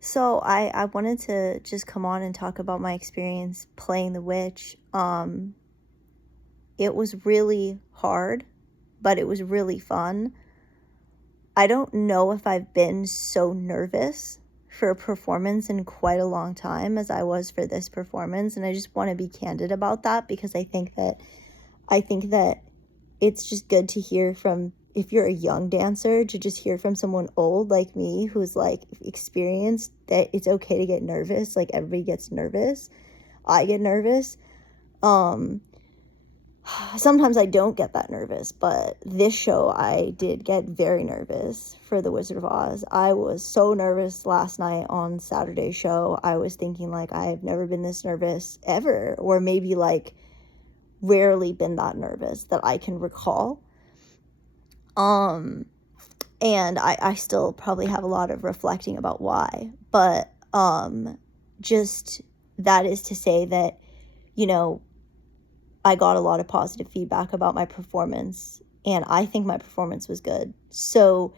So I wanted to just come on and talk about my experience playing the witch. It was really hard, but it was really fun. I don't know if I've been so nervous for a performance in quite a long time as I was for this performance, and I just want to be candid about that because I think that it's just good to hear from, if you're a young dancer, to just hear from someone old like me who's like experienced, that it's okay to get nervous. Like, everybody gets nervous. I get nervous. Um Sometimes I don't get that nervous, but this show I did get very nervous for The Wizard of Oz. I was so nervous last night on Saturday's show. I was thinking, like, I've never been this nervous ever, or maybe like rarely been that nervous that I can recall. Um, and I still probably have a lot of reflecting about why, but just that is to say that, you know, I got a lot of positive feedback about my performance, and I think my performance was good. So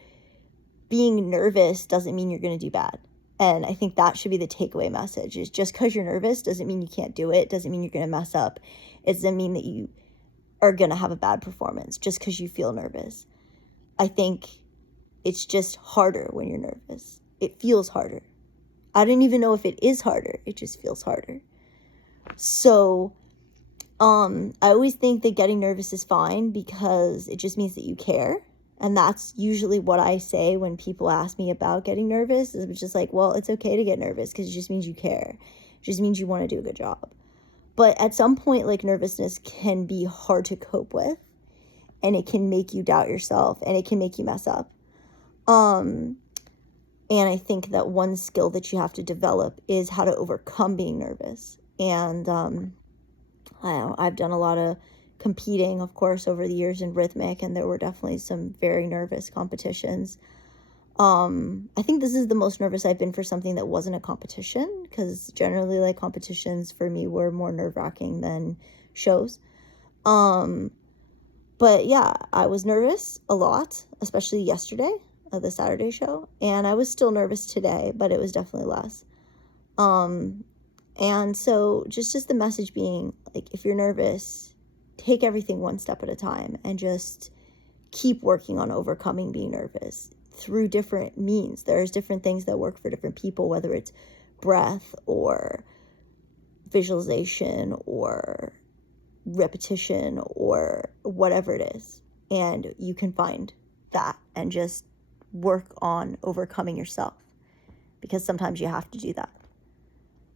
being nervous doesn't mean you're going to do bad. And I think that should be the takeaway message, is just because you're nervous doesn't mean you can't do it, doesn't mean you're going to mess up. It doesn't mean that you are going to have a bad performance just because you feel nervous. I think it's just harder when you're nervous. It feels harder. I don't even know if it is harder. It just feels harder. So I always think that getting nervous is fine because it just means that you care. And that's usually what I say when people ask me about getting nervous. It's just like, well, it's okay to get nervous because it just means you care. It just means you want to do a good job. But at some point, like, nervousness can be hard to cope with, and it can make you doubt yourself, and it can make you mess up. And I think that one skill that you have to develop is how to overcome being nervous. And I don't know, I've done a lot of competing, of course, over the years in rhythmic, and there were definitely some very nervous competitions. I think this is the most nervous I've been for something that wasn't a competition, because generally, like, competitions for me were more nerve-wracking than shows. Um, but yeah, I was nervous a lot, especially yesterday, the Saturday show, and I was still nervous today, but it was definitely less. Um, and so just the message being, like, if you're nervous, take everything one step at a time and just keep working on overcoming being nervous through different means. There's different things that work for different people, whether it's breath or visualization or repetition or whatever it is. And you can find that and just work on overcoming yourself, because sometimes you have to do that.